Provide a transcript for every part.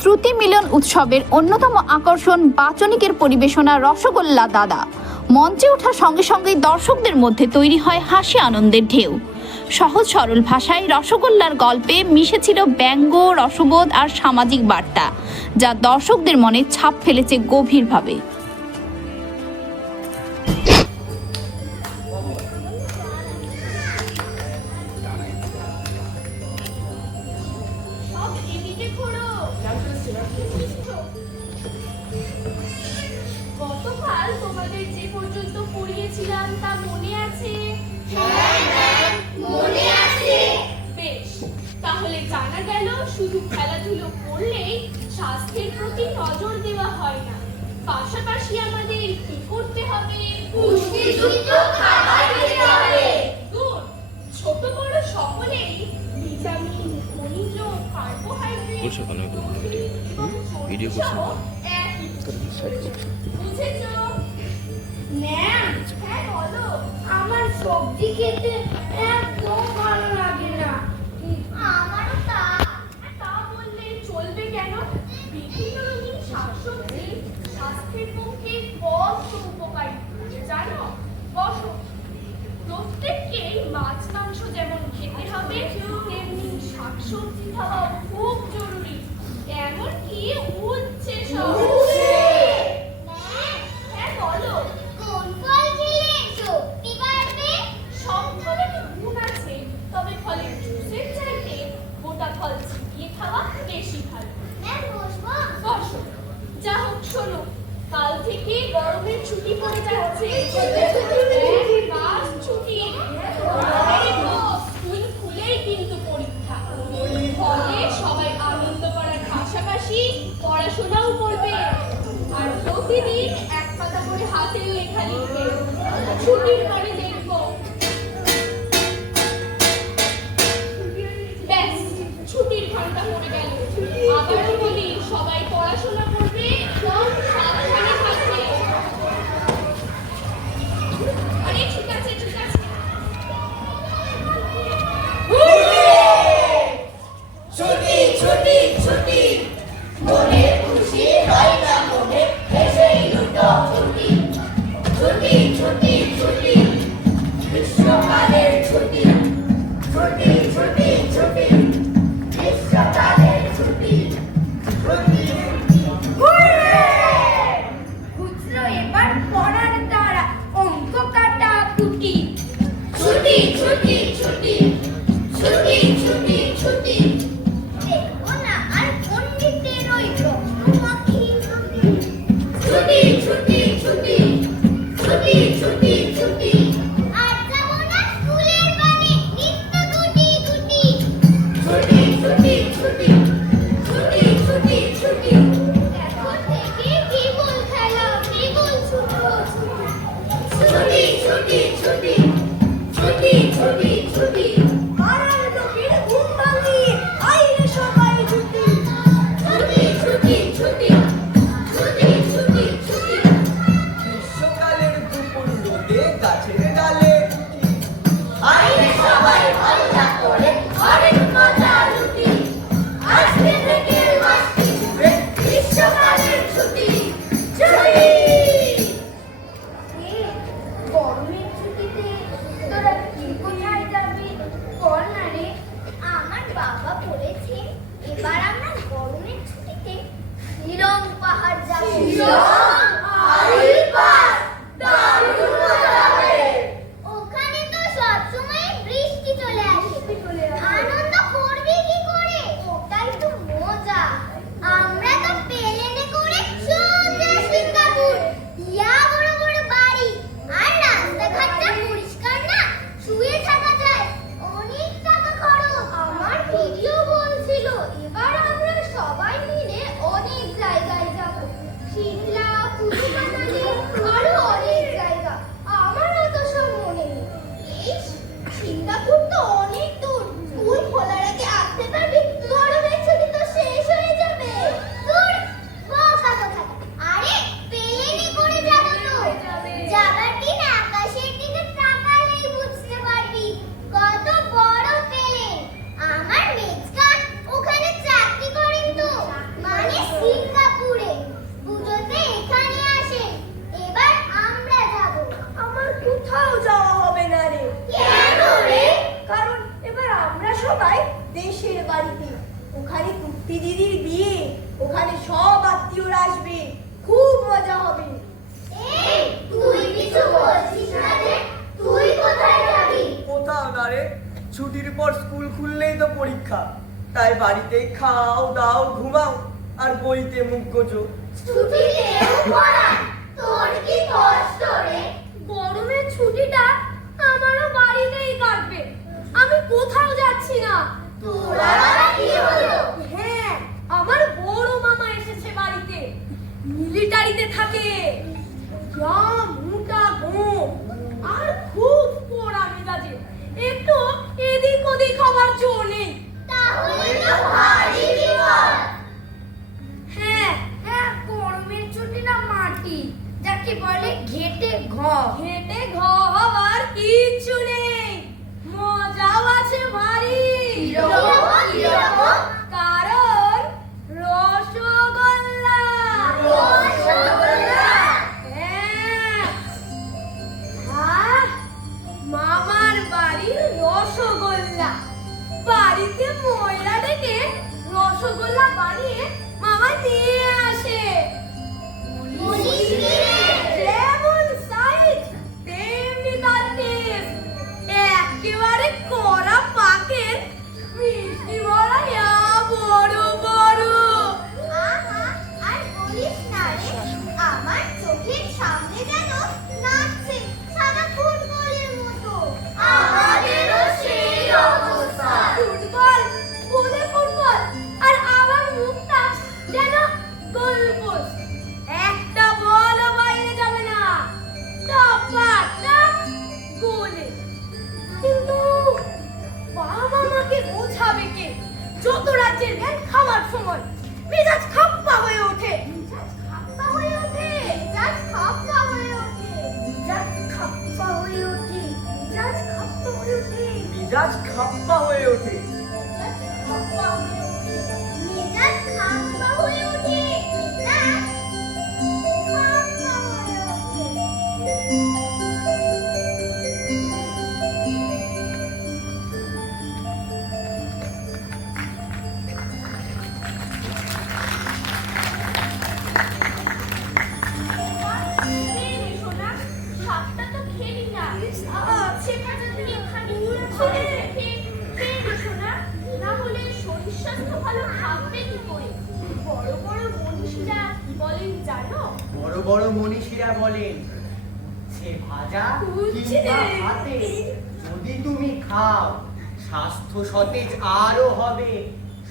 শ্রুতি মিলন উৎসবের অন্যতম আকর্ষণ বাচনিকের পরিবেশনা রসগোল্লা দাদা। মঞ্চে ওঠার সঙ্গে সঙ্গেই দর্শকদের মধ্যে তৈরি হয় হাসি আনন্দের ঢেউ। সহজ সরল ভাষায় রসগোল্লার গল্পে মিশেছিল ব্যঙ্গ, রসবোধ আর সামাজিক বার্তা, যা দর্শকদের মনে ছাপ ফেলেছে গভীরভাবে। শুধু খেলাধুলো করলেই স্বাস্থ্যের প্রতি নজর দেওয়া হয় না। পাশাপাশি আমাদের কি করতে হবে? পুষ্টিযুক্ত খাবার খেতে হবে। ছোট বড় সকলেই ভিটামিন খনিজ কার্বোহাইড্রেট ভিডিও করছি বুঝেছ? শাকসবজি খাওয়া খুব জরুরি। এমনকি উচ্ছে সহ হ্যাঁ, হ্যাঁ, যা হোক শোনো। কাল থেকে গরমের ছুটি পড়ে যাচ্ছে। Juninho, তাই বাড়িতে খাও দাও ঘুমাও আর বইতে মুখ গোজো। তোর কি কষ্ট রে? গরমের ছুটিটা আমারও বাড়িতেই কাটবে। আমি কোথাও যাচ্ছি না। তোর আবার কি হলো? হ্যাঁ আমার বড় মামা এসেছে বাড়িতে। মিলিটারিতে থাকে। যা মোটা গোঁ আর খুব পোড়া মেজাজে। একটু এদিক ওদিক হবার জো নেই। হ্যাঁ হ্যাঁ গরমের ছুটি না মাটি। যাকে বলে ঘেটে ঘ হেঁটে ঘ হবার কিচ্ছু নেই। মজাও আছে ভারী। রসগোল্লা বানিয়ে বড় মনীষীরা বলেন সে ভাজা কিংবা। ভাতে যদি তুমি খাও স্বাস্থ্য সতেজ আরও হবে।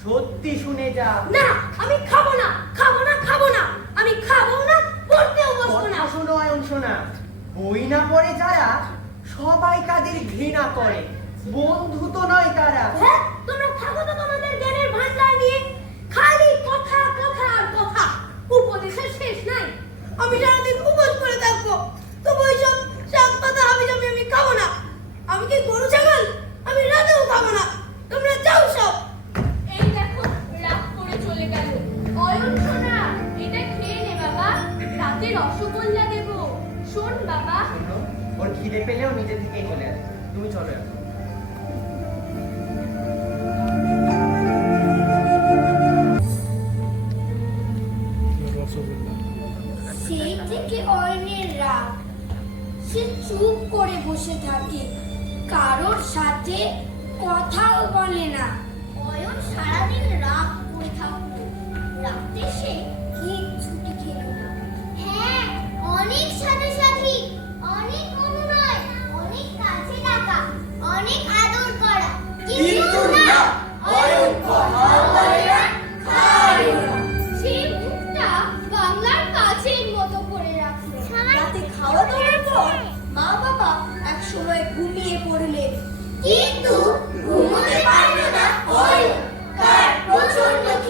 সত্যি শুনে যাও না আমি খাব না খাব না খাব না। আমি খাব না পড়তেও বসবো না। শোনো অয়ন শোনা বই না পড়ে যারা সবাই কাদের ঘৃণা করে। বন্ধু তো নয় তারা। হ্যাঁ তোমরা থাকো তো তোমাদের জ্ঞানের ভান্ডার নিয়ে। খালি সে চুপ করে বসে থাকে। কারোর সাথে কথাও বলে না। অয়ন সারাদিন রাগ করে থাকতো। রাতে সে কিচ্ছুটি খেল না। হ্যাঁ অনেক সাথে সাথী অনেক অনুনয় অনেক কাছে ডাকা অনেক আদর করা। কিন্তু না অয়ন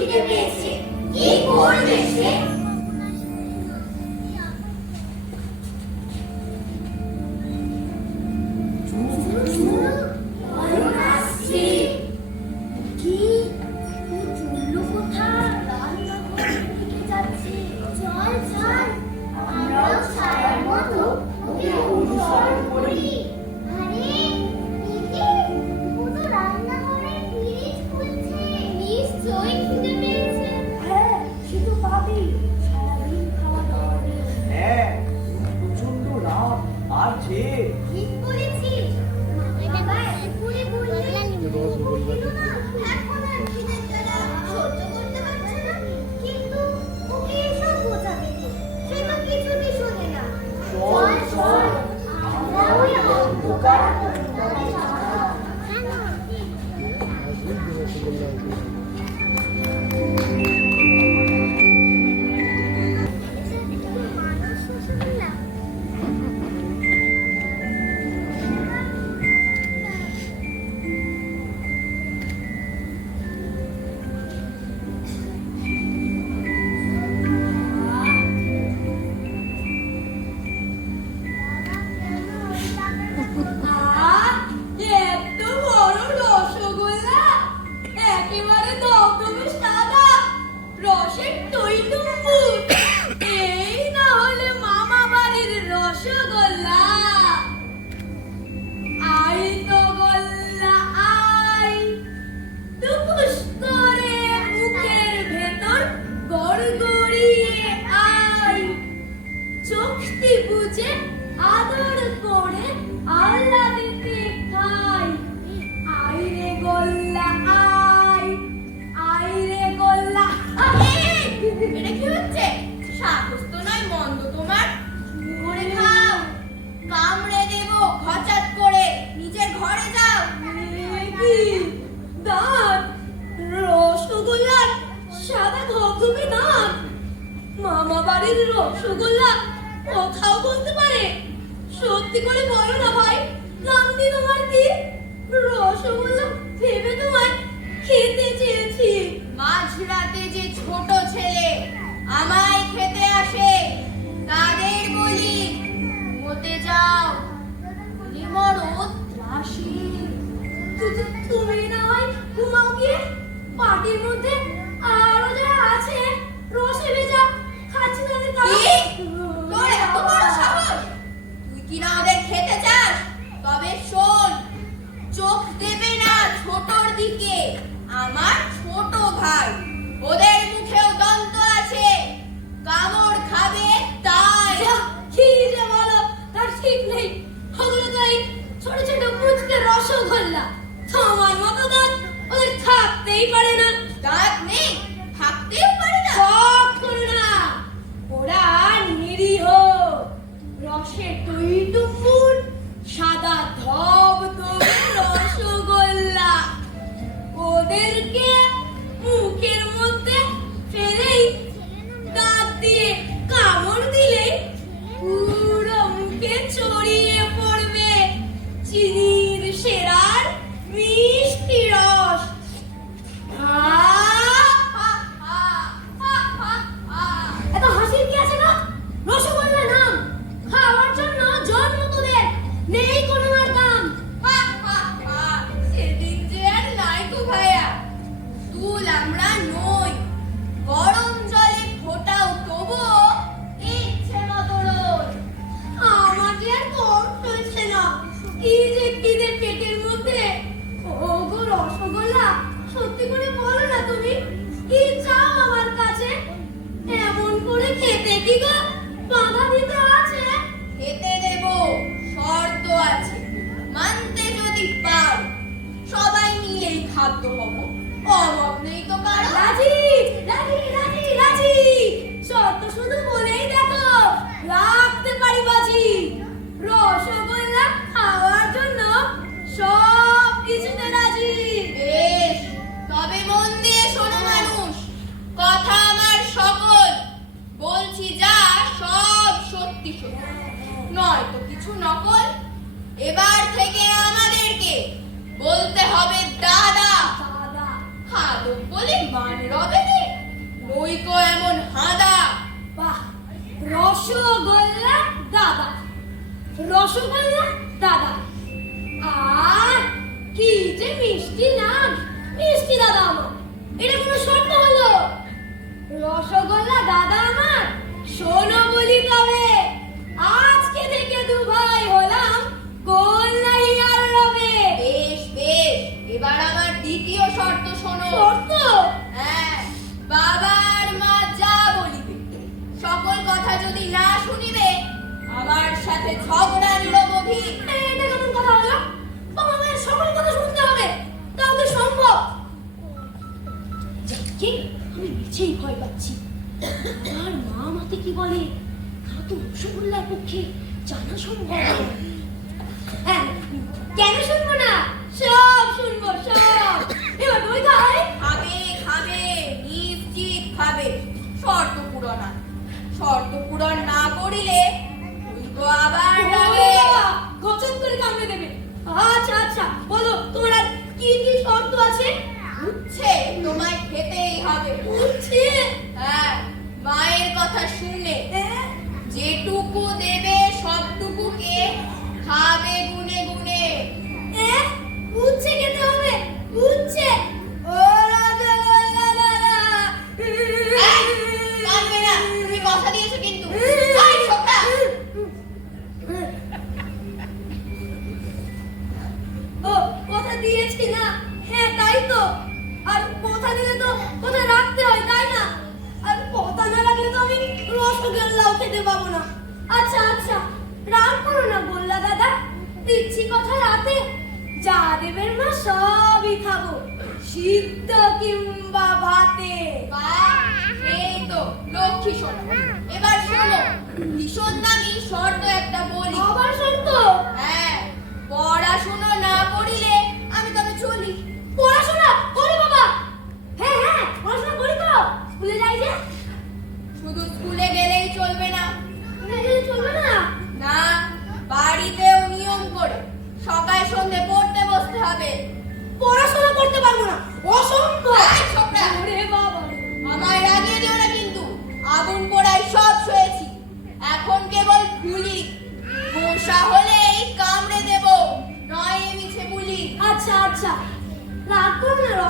give me ดี চোখটি বুঝে আদর করে আল্লাহ দিতে খাই আই রে গোল্লা আই আই রে গোল্লা। এটা কি হচ্ছে? সাহস তো নয় মন্দ তোমার। করে খাও কামড়ে দেব খচাত করে। নিজের ঘরে যাও। কি? দাঁত রসগোল্লার সাদা ধবধবে দাঁত মামা বাড়ির রসগোল্লা কোথাও বলতে পারে। সত্যি করে বলো না ভাই নামটি তোমার কি রসগোল্লা ভেবে তোমায় খেতে চেয়েছি? মাঝরাতে যে ছোট ছেলে আমায় খেতে আসে তাদের বলি মতে যাও মরদ ত্রাসী তুমি না হয় ঘুমাও গিয়ে পাটির মধ্যে আরও যা আছে। রসগোল্লা তোমার নয় তো কিছু নকল? এবার থেকে আমাদেরকে বলতে হবে দাদা। হাদক বলে মান রবে নইকো এমন হাদা। বাহ রসগোল্লা দাদা। রসগোল্লা দাদা। আর কি যে মিষ্টি নাম। মিষ্টি দাদা আমার। এটা কোনো শর্ত হলো? রসগোল্লা দাদা আমার। শোনো বলি তবে। আজকে থেকে দু ভাই হলাম গোল্লাই আর রবে। বেশ বেশ। এবার আমার দ্বিতীয় শর্ত শোনো। শর্ত? হ্যাঁ বাবা আর মা যা বলিবে সকল কথা যদি না শুনিবে আমার সাথে ঝগড়া নিরবধি এটা কেমন কথা হলো? বাবা মায়ের সকল কথা শুনতে হবে। তাও তো সম্ভব। যাকে আমি মিছেই ভয় পাচ্ছি। আর মা আমাকে কি বলে? রসগোল্লার পক্ষে জানা সম্ভব হ্যাঁ, কেন শুনব না? সব শুনব সব। এবার খাই খাবে খাবে নিশ্চিত খাবে। শর্ত পূরণ শর্ত পূরণ না করিলে তো আবার ঘচক করে কামড়ে দেবে। আচ্ছা আচ্ছা বলো তোমার কি কি শর্ত আছে? উচ্ছে তোমায় খেতেই হবে। উচ্ছে হ্যাঁ মায়ের কথা শুনে যেটুকু দেবে সবটুকুকে খাবে গুনে গুনে। উচ্ছে খেতে হবে উচ্ছে দিয়েছ কিন্তু। ও কথা দিয়েছি না। হ্যাঁ তাই তো। আর কথা দিলে তো কথা রাখতে হয় তাই মুরগের খেতে পাবো না। আচ্ছা আচ্ছা রাগ করো না বললা দাদা। দিচ্ছি কথা রাতে। যা দেবের মা সবই খাব। সিদ্ধ কিংবা ভাতে। এই তো লক্ষ্মী শোনো এবার শোনো ভীষণ দামি শর্ত একটা বলি। আবার শর্ত? হ্যাঁ পড়াশোনা না করিলে আমি তবে চলি। পড়াশোনা? করি বাবা। হ্যাঁ হ্যাঁ পড়াশোনা করি তো। স্কুলে যাই যে। শুধু স্কুলে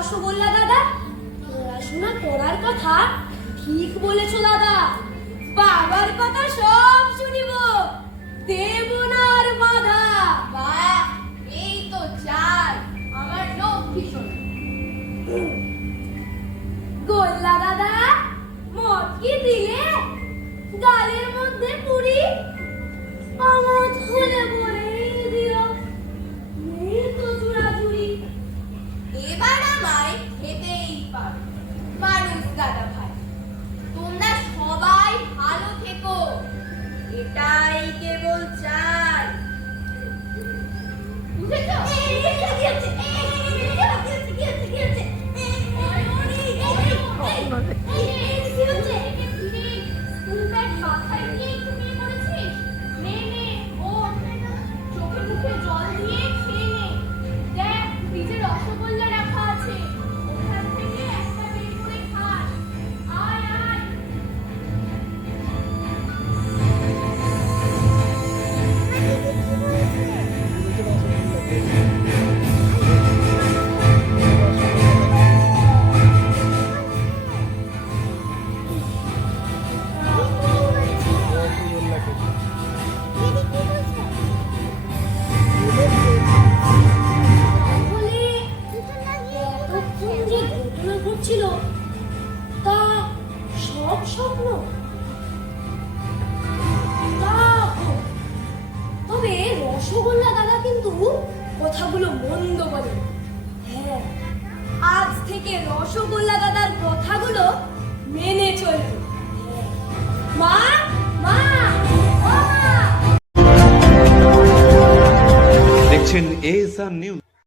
রসগোল্লা দাদা? পড়াশোনা করার কথা ঠিক বলেছ দাদা। বাবার কথা সব শুনি